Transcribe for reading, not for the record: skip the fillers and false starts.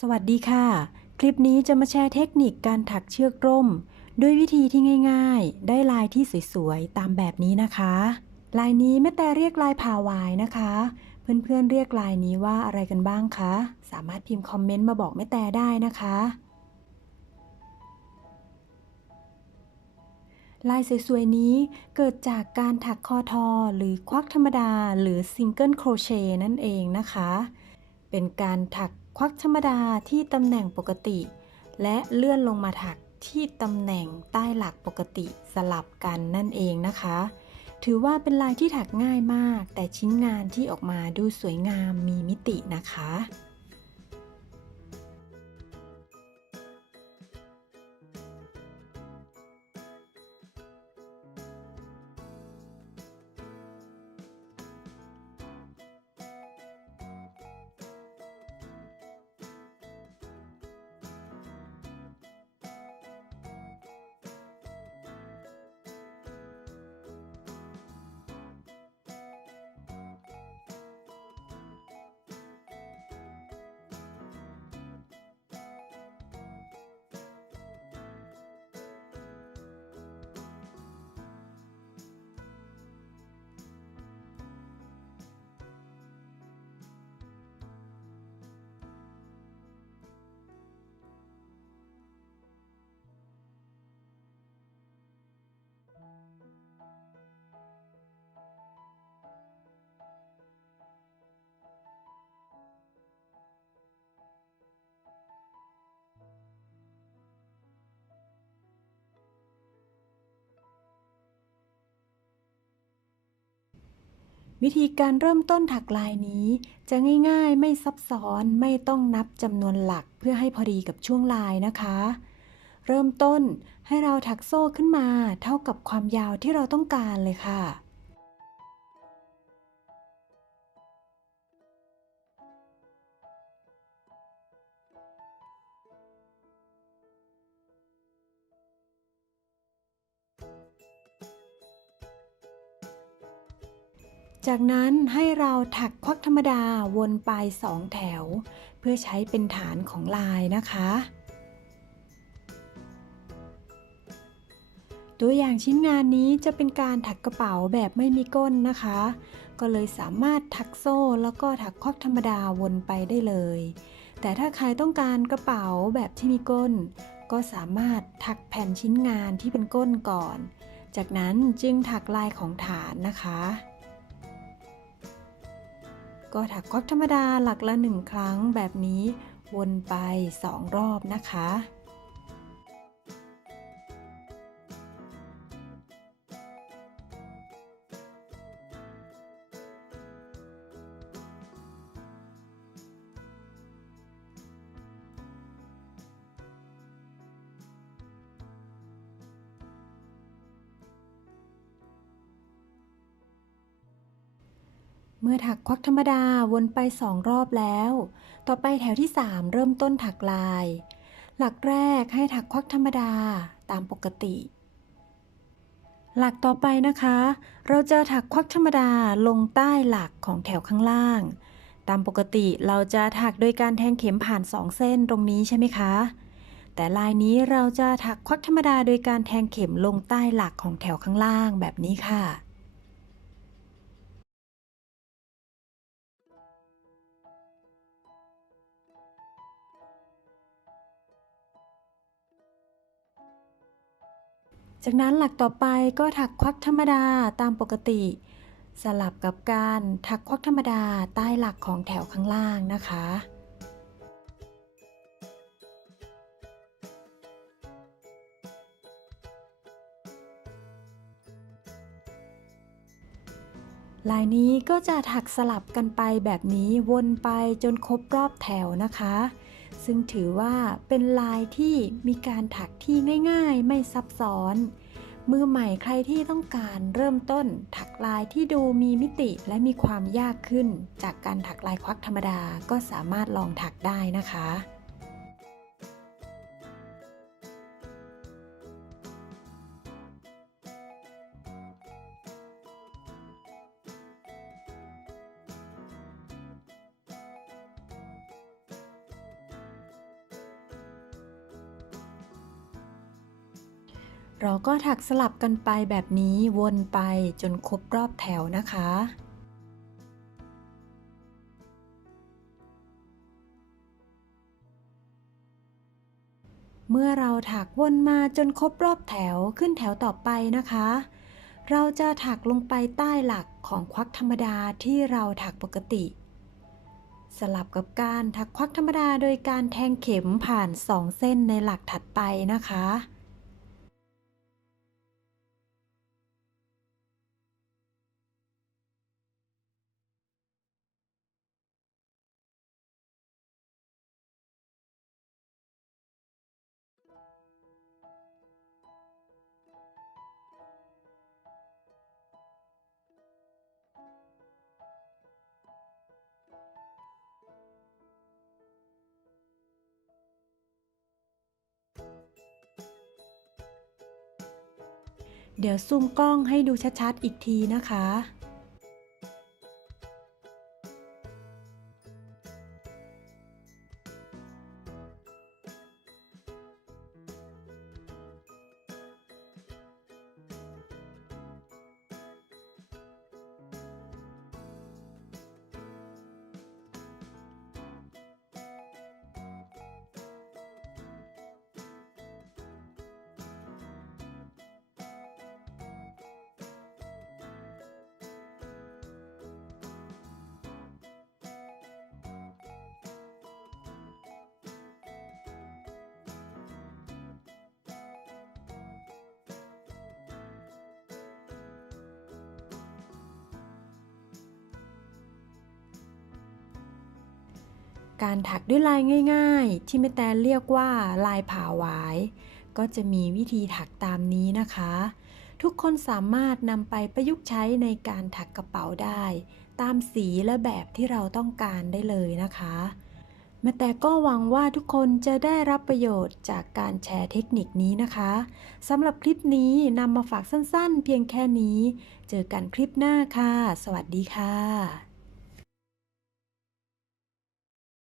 สวัสดีค่ะ คลิปนี้จะมาแชร์เทคนิคการถักเชือกร่มด้วยวิธีที่ง่ายๆได้ลายที่สวยๆตามแบบนี้นะคะลายนี้แม่แต่เรียกลายผ่าหวายนะคะเพื่อนๆเรียกลายนี้ว่าอะไรกันบ้างคะสามารถพิมพ์คอมเมนต์มาบอกแม่แต่ได้นะคะลายสวยๆนี้เกิดจากการถักคอทอหรือควักธรรมดาหรือซิงเกิลโครเชต์นั่นเองนะคะเป็นการถักควักธรรมดาที่ตำแหน่งปกติและเลื่อนลงมาถักที่ตำแหน่งใต้หลักปกติสลับกันนั่นเองนะคะถือว่าเป็นลายที่ถักง่ายมากแต่ชิ้นงานที่ออกมาดูสวยงามมีมิตินะคะ วิธีการเริ่มต้นถักลายนี้จะง่ายๆไม่ซับซ้อนไม่ต้องนับจำนวนหลักเพื่อให้พอดีกับช่วงลายนะคะเริ่มต้นให้เราถักโซ่ขึ้นมาเท่ากับความยาวที่เราต้องการเลยค่ะจากนั้นให้เราถักควักธรรมดาวนไป2แถวเพื่อใช้เป็นฐานของลายนะคะตัวอย่างชิ้นงานนี้จะเป็นการถักกระเป๋าแบบไม่มีก้นนะคะก็เลยสามารถถักโซ่แล้วก็ถักควักธรรมดาวนไปได้เลยแต่ถ้าใครต้องการกระเป๋าแบบที่มีก้นก็สามารถถักแผ่นชิ้นงานที่เป็นก้นก่อนจากนั้นจึงถักลายของฐานนะคะก็ถักควักธรรมดาหลักละ1ครั้งแบบนี้วนไป2รอบนะคะ เมื่อถักควักธรรมดาวนไป2รอบแล้ว ต่อไปแถวที่3เริ่มต้นถักลาย หลักแรกให้ถักควักธรรมดาตามปกติ หลักต่อไปนะคะ เราจะถักควักธรรมดาลงใต้หลักของแถวข้างล่าง ตามปกติเราจะถักโดยการแทงเข็มผ่าน2เส้นตรงนี้ใช่ไหมคะ แต่ลายนี้เราจะถักควักธรรมดาโดยการแทงเข็มลงใต้หลักของแถวข้างล่างแบบนี้ค่ะ จากนั้นหลักต่อไปก็ถักควักธรรมดาตามปกติสลับกับการถักควักธรรมดาใต้หลักของแถวข้างล่างนะคะลายนี้ก็จะถักสลับกันไปแบบนี้วนไปจนครบรอบแถวนะคะซึ่งถือว่าเป็นลายที่มีการถักที่ง่ายๆไม่ซับซ้อนมือใหม่ใครที่ต้องการเริ่มต้นถักลายที่ดูมีมิติและมีความยากขึ้นจากการถักลายควักธรรมดาก็สามารถลองถักได้นะคะ เราก็ถักสลับกันไปแบบนี้วนไปจนครบรอบแถวนะคะ เมื่อเราถักวนมาจนครบรอบแถวขึ้นแถวต่อไปนะคะ เราจะถักลงไปใต้หลักของควักธรรมดาที่เราถักปกติ สลับกับการถักควักธรรมดาโดยการแทงเข็มผ่าน2เส้นในหลักถัดไปนะคะ เดี๋ยวซูมกล้องให้ดูชัดๆอีกทีนะคะ การถักด้วยลายง่ายๆที่แม่แตนเรียกว่าลายผ่าหวายก็จะมีวิธีถักตามนี้นะคะ ทุกคนสามารถนำไปประยุกต์ใช้ในการถักกระเป๋าได้ตามสีและแบบที่เราต้องการได้เลยนะคะแม่แต่ก็หวังว่าทุกคนจะได้รับประโยชน์จากการแชร์เทคนิคนี้นะคะสำหรับคลิปนี้นำมาฝากสั้นๆเพียงแค่นี้เจอกันคลิปหน้าค่ะสวัสดีค่ะ